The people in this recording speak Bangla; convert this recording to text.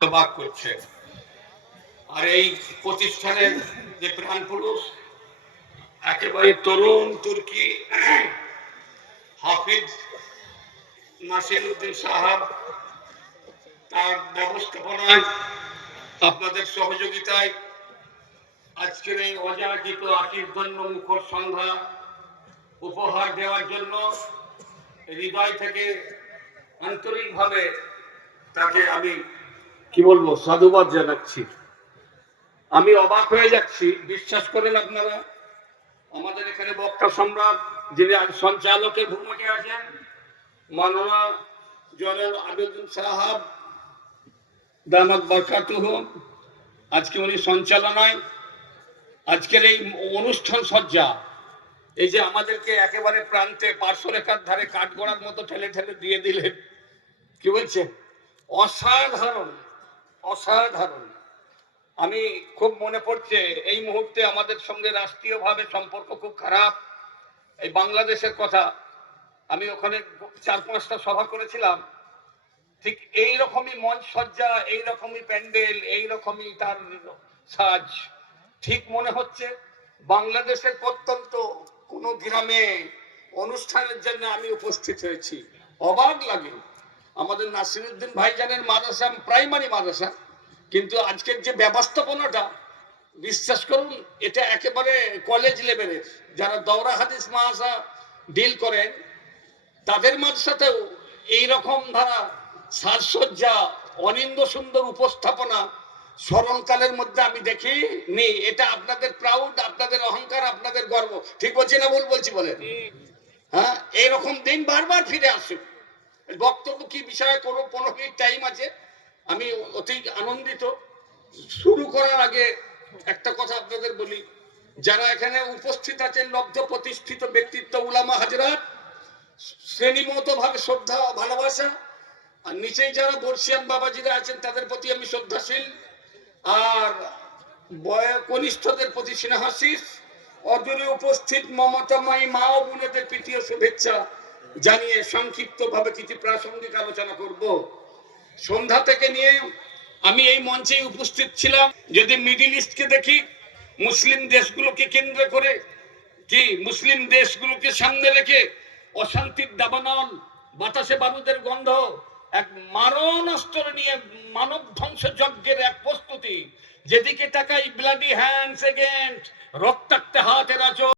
বাক করছে। আর এই প্রতিষ্ঠানের যে প্রাণ পুরুষ একেবারে তরুণ তুর্কি হাফিজ নাসির উদ্দিন সাহাব, তার ব্যবস্থাপনায় আপনাদের সহযোগিতায় আজকের এই অযাচিত আশীর্বাদ মুখর সন্ধ্যা উপহার দেওয়ার জন্য হৃদয় থেকে আন্তরিকভাবে তাকে আমি কি বলবো সাধুবাদ জানাচ্ছি। আমি অবাক হয়ে যাচ্ছি, বিশ্বাস করেন আপনারা, আমাদের এখানে বক্তা সম্রাট যিনি সঞ্চালকের ভূমিকায় আছেন মাওলানা জনাব আবেদুল সাহাব দামাত বরকাতুহু, আজকে উনি সঞ্চালনায় আজকের এই অনুষ্ঠান সজ্জা, এই যে আমাদেরকে একেবারে প্রান্তে পার্শ্বরেখার ধারে কাঠগড়ার মতো ঠেলে ঠেলে দিয়ে দিলেন, কি বলছে, অসাধারণ অসাধারণ। আমি খুব মনে পড়ছে এই মুহূর্তে আমাদের সঙ্গে রাষ্ট্রীয়ভাবে সম্পর্ক খুব খারাপ, এই বাংলাদেশের কথা। আমি ওখানে 4-5টা সভা করেছিলাম, ঠিক এই রকমই মঞ্চ সজ্জা, এই রকমই প্যান্ডেল, এই রকমই তার সাজ। ঠিক মনে হচ্ছে বাংলাদেশের প্রত্যন্ত কোনো গ্রামে অনুষ্ঠানের জন্য আমি উপস্থিত হয়েছি। অবাক লাগে। আমাদের নাসিরউদ্দিন ভাইজানের মাদ্রাসা প্রাইমারি মাদ্রাসা, কিন্তু আজকের যে ব্যবস্থাপনাটা, বিশ্বাস করুন এটা একেবারে কলেজ লেভেলের। যারা দৌরা হাদিস মাদ্রাসা ডিল করেন তাদের মাদ্রাসাতেও এইরকম ধারা সাজসজ্জা, অনিন্দ সুন্দর উপস্থাপনা স্মরণকালের মধ্যে আমি দেখিনি। এটা আপনাদের প্রাউড, আপনাদের অহংকার, আপনাদের গর্ব। ঠিক বলছি না ভুল বলছি বলেন? হ্যাঁ, এইরকম দিন বারবার ফিরে আসুক। বক্তব্য কি বিষয়ে কোনো 15 মিনিট টাইম আছে, আমি অতি আনন্দিত। শুরু করার আগে একটা কথা আপনাদের বলি, যারা এখানে উপস্থিত আছেন লব্ধ প্রতিষ্ঠিত ব্যক্তিত্ব, উলামা হাজরাত, শ্রেণীমত ভাবে শ্রদ্ধা ভালোবাসা। আর নিচেই যারা বর্ষিয়ান বাবাজিরা আছেন তাদের প্রতি আমি শ্রদ্ধাশীল, আর কনিষ্ঠদের প্রতি স্নেহাশিস, অদূরে উপস্থিত মমতাময়ী মা ও বোনেদের প্রীতীয় শুভেচ্ছা জানিয়ে সংক্ষিপ্ত ভাবে কিছু প্রাসঙ্গিক আলোচনা করব। সন্ধ্যা থেকে নিয়ে আমি এই মঞ্চে উপস্থিত ছিলাম। যদি মিডিল ইস্টকে দেখি, মুসলিম দেশগুলোকে কেন্দ্র করে, কি মুসলিম দেশগুলোকে সামনে রেখে অশান্তির দাবানল, বাতাসে বারুদের গন্ধ, এক মারণাস্ত্র নিয়ে মানব ধ্বংস যজ্ঞের এক প্রস্তুতি, যেদিকে তাকাই ব্লাডি হ্যান্ডস এগেন্স্ট, রক্তাক্ত হাতের আচর।